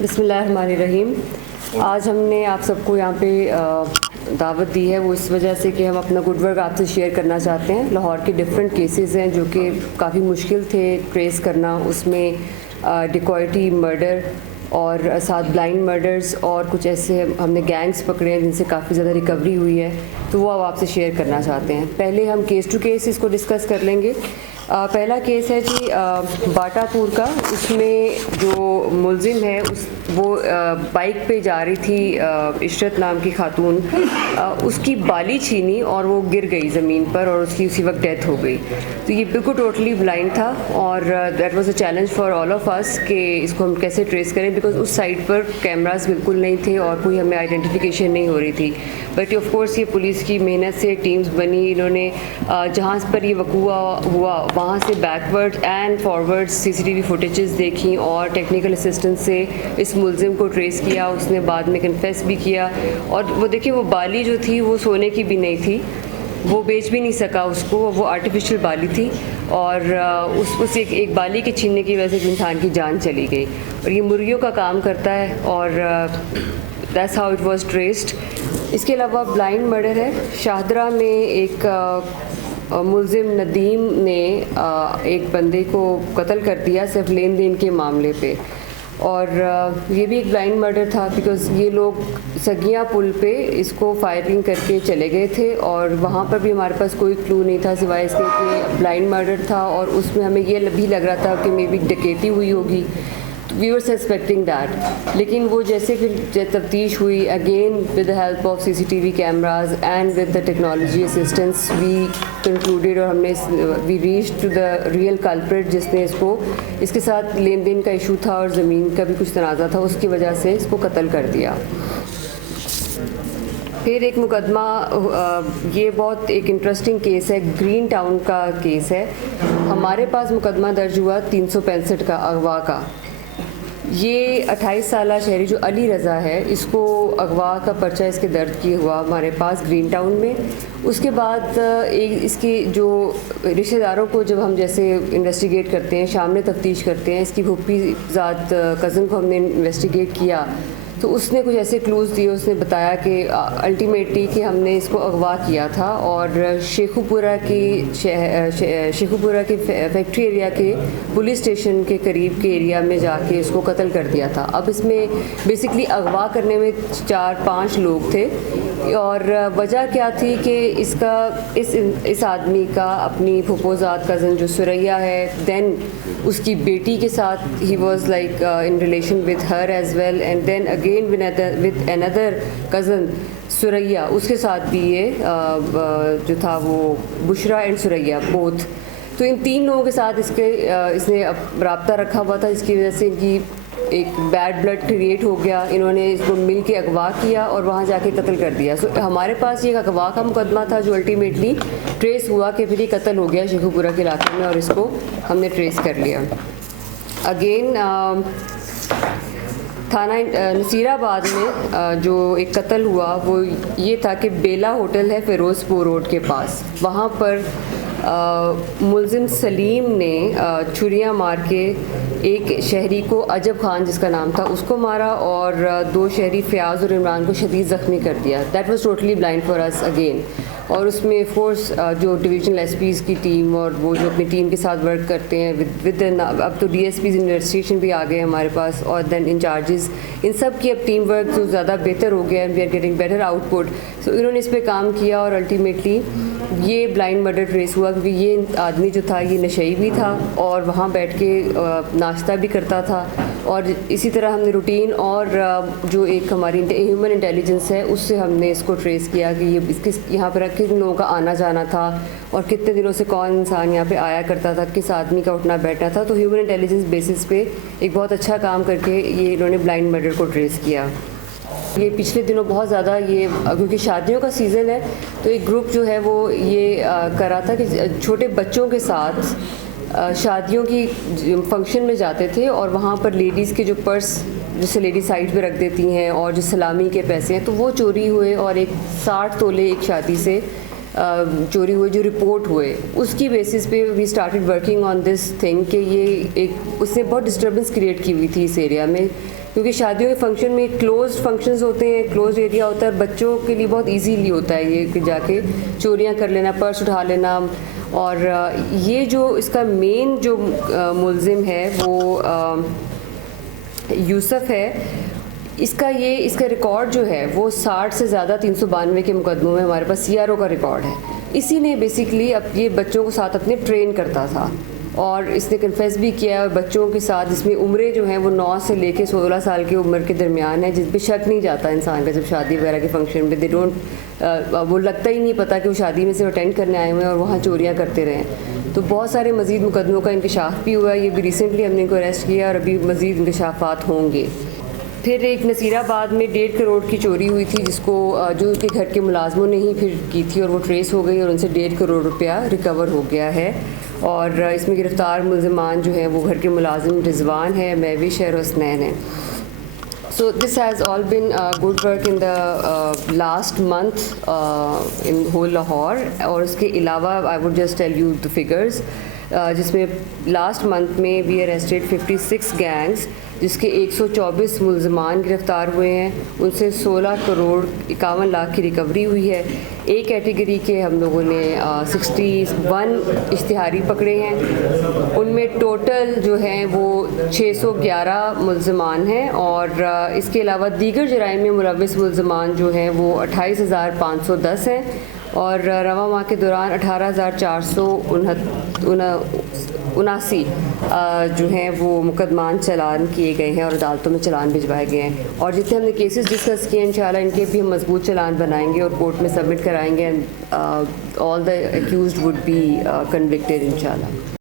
बिस्मिल्लाहिर्रहमानिर्रहीम। आज हमने आप सबको यहाँ पे दावत दी है वो इस वजह से कि हम अपना गुड वर्क आपसे शेयर करना चाहते हैं। लाहौर के डिफरेंट केसेस हैं जो कि काफ़ी मुश्किल थे ट्रेस करना, उसमें डिकॉयटी, मर्डर और साथ ब्लाइंड मर्डर्स और कुछ ऐसे हमने गैंग्स पकड़े हैं जिनसे काफ़ी ज़्यादा रिकवरी हुई है, तो वो अब आपसे शेयर करना चाहते हैं। पहले हम केस टू केस इसको डिस्कस कर लेंगे। पहला केस है जी बाटापुर का। इसमें जो मुलजिम है वो बाइक पे जा रही थी, इशरत नाम की खातून, उसकी बाली छीनी और वो गिर गई ज़मीन पर और उसकी उसी वक्त डेथ हो गई। तो ये बिल्कुल टोटली ब्लाइंड था और that was a challenge for all of us कि इसको हम कैसे ट्रेस करें, बिकॉज उस साइड पर कैमरास बिल्कुल नहीं थे और कोई हमें आइडेंटिफिकेशन नहीं हो रही थी। बट ऑफ कोर्स ये पुलिस की मेहनत से टीम्स बनी, इन्होंने जहाँ पर ये वक़ूआ हुआ वहाँ से backward and forward CCTV footages देखी और टेक्निकल असिस्टेंस से इस मुलजिम को ट्रेस किया। उसने बाद में कन्फेस भी किया और वो देखिए वो बाली जो थी वो सोने की भी नहीं थी, वो बेच भी नहीं सका उसको, वो आर्टिफिशियल बाली थी और उस एक बाली के छीनने की वजह से इंसान की जान चली गई। और ये मुर्गियों का काम करता है और that's how it was traced. इसके अलावा ब्लाइंड मर्डर है। शाहदरा में एक मुलजिम नदीम ने एक बंदे को कत्ल कर दिया सिर्फ लेन देन के मामले पे, और ये भी एक ब्लाइंड मर्डर था बिकॉज़ ये लोग सगिया पुल पे इसको फायरिंग करके चले गए थे और वहाँ पर भी हमारे पास कोई क्लू नहीं था सिवाय इसके कि ब्लाइंड मर्डर था और उसमें हमें ये भी लग रहा था कि मे बी डकैती हुई होगी। वी वर सस्पेक्टिंग दैट, लेकिन वो जैसे फिर तफ्तीश हुई again with the help of CCTV cameras and with the technology assistance we concluded और हमने we reach to the real culprit जिसने इसके साथ लेन देन का इशू था और ज़मीन का भी कुछ तनाज़ा था, उसकी वजह से इसको कत्ल कर दिया। फिर एक मुकदमा, ये बहुत एक इंटरेस्टिंग केस है, ग्रीन टाउन का केस है। हमारे पास मुकदमा दर्ज हुआ 365 का अगवा का। ये 28 साल शहरी जो अली रज़ा है, इसको अगवा का पर्चा इसके दर्ज किए हुआ हमारे पास ग्रीन टाउन में। उसके बाद एक इसकी जो रिश्तेदारों को जब हम जैसे इन्वेस्टिगेट करते हैं, शाम में तफ्तीश करते हैं, इसकी भुप्पी ज़ात कज़न को हमने इन्वेस्टिगेट किया तो उसने कुछ ऐसे क्लूज़ दिए। उसने बताया कि अल्टीमेटली कि हमने इसको अगवा किया था और शेखुपुरा की फैक्ट्री एरिया के पुलिस स्टेशन के करीब के एरिया में जाके इसको कत्ल कर दिया था। अब इसमें बेसिकली अगवा करने में 4-5 लोग थे और वजह क्या थी कि इस आदमी का अपनी फुफोजात कज़न जो सुरैया है, देन उसकी बेटी के साथ ही was like in relation with her as well, and then again with another cousin Suraiya, उसके साथ भी ये जो था वो बुशरा एंड सुरैया बोथ। तो इन 3 लोगों के साथ इसने रब्ता रखा हुआ था। इसकी वजह से इनकी एक बैड ब्लड क्रिएट हो गया, इन्होंने इसको मिल के अगवा किया और वहाँ जाके कत्ल कर दिया। सो हमारे पास ये अगवा का मुकदमा था जो अल्टीमेटली ट्रेस हुआ कि फिर ये कत्ल हो गया शेखुपुरा के इलाके में और इसको हमने ट्रेस कर लिया। अगेन थाना नसीराबाद में जो एक कत्ल हुआ वो ये था कि बेला होटल है फ़िरोज़पुर रोड के पास, वहाँ पर मुलजिम सलीम ने छुरियाँ मार के एक शहरी को, अजब खान जिसका नाम था, उसको मारा और 2 शहरी फ़याज़ और इमरान को शदीद ज़ख्मी कर दिया। That was totally blind for us again. और उसमें फोर्स जो डिविजनल एसपीज़ की टीम और वो जो अपनी टीम के साथ वर्क करते हैं विद अब तो डीएसपीज़ इन्वेस्टिगेशन भी आ गए हमारे पास और देन इंचार्जेस, इन सब की अब टीम वर्क जो ज़्यादा बेहतर हो गया है, we are getting better output. So इन्होंने इस पर काम किया और अल्टीमेटली ये ब्लाइंड मर्डर ट्रेस हुआ क्योंकि ये आदमी जो था ये नशई भी था और वहाँ बैठ के नाश्ता भी करता था। और इसी तरह हमने रूटीन और जो एक हमारी ह्यूमन इंटेलिजेंस है उससे हमने इसको ट्रेस किया कि ये यहाँ पर किन लोगों का आना जाना था और कितने दिनों से कौन इंसान यहाँ पे आया करता था, किस आदमी का उठना बैठना था। तो ह्यूमन इंटेलिजेंस बेसिस पे एक बहुत अच्छा काम करके ये इन्होंने ब्लाइंड मर्डर को ट्रेस किया। ये पिछले दिनों बहुत ज़्यादा ये क्योंकि शादियों का सीज़न है तो एक ग्रुप जो है वो ये करा था कि छोटे बच्चों के साथ शादियों की फंक्शन में जाते थे और वहाँ पर लेडीज़ के जो पर्स जिसे लेडीज साइड पे रख देती हैं और जो सलामी के पैसे हैं तो वो चोरी हुए और एक 60 तोले एक शादी से चोरी हुए जो रिपोर्ट हुए, उसकी बेसिस पे we started working on this thing कि ये एक उसने बहुत डिस्टर्बेंस क्रिएट की हुई थी इस एरिया में क्योंकि शादियों के फंक्शन में क्लोज फंक्शंस होते हैं, क्लोज एरिया होता है, बच्चों के लिए बहुत इजीली होता है ये कि जाके चोरियां कर लेना, पर्स उठा लेना। और ये जो इसका मेन जो मुलजिम है वो यूसुफ है। इसका रिकॉर्ड जो है वो 60 से ज़्यादा 392 के मुकदमों में हमारे पास CRO का रिकॉर्ड है। इसी ने बेसिकली अब ये बच्चों को साथ अपने ट्रेन करता था और इसने कन्फेस भी किया। और बच्चों के साथ इसमें उम्रें जो हैं वो 9 से लेके 16 साल की उम्र के दरमियान है, जिस पे शक नहीं जाता इंसान का। जब शादी वगैरह के फंक्शन में वो लगता ही नहीं पता कि वो शादी में सिर्फ अटेंड करने आए हुए हैं और वहाँ चोरियाँ करते रहें। तो बहुत सारे मज़ीद मुकदमों का इंकशाफ भी हुआ है। ये भी रिसेंटली हमने इनको अरेस्ट किया और अभी मज़ीद इंकशाफात होंगे। फिर एक नसीराबाद में 1.5 करोड़ की चोरी हुई थी, जिसको जो उसके घर के मुलाजमों ने ही फिर की थी और वो ट्रेस हो गई और उनसे 1.5 करोड़ रुपया रिकवर हो गया है। और इसमें गिरफ़्तार मुलज़मान जो हैं वो घर के मुलाजिम रिजवान है, महविश है और हसनैन है। So this has all been good work in the last month in whole Lahore। और इसके अलावा I would just tell you the figures, जिसमें लास्ट मंथ में वी अरेस्टेड 56 गैंग्स, जिसके 124 मुलजमान गिरफ़्तार हुए हैं। उनसे 16 करोड़ 51 लाख की रिकवरी हुई है। एक कैटेगरी के हम लोगों ने 61 इश्तिहारी पकड़े हैं। उनमें टोटल जो हैं वो 611 मुलजमान हैं। और इसके अलावा दीगर जराइम में मुलव्वस मुलजमान जो हैं वो 28,510 हैं। और रवा माह के दौरान 18,479 जो हैं वो मुकदमान चलान किए गए हैं और अदालतों में चलान भिजवाए गए हैं। और जितने हमने केसेस डिस्कस किए इंशाल्लाह इनके भी हम मजबूत चलान बनाएंगे और कोर्ट में सबमिट कराएंगे and all the accused would be convicted इंशाल्लाह।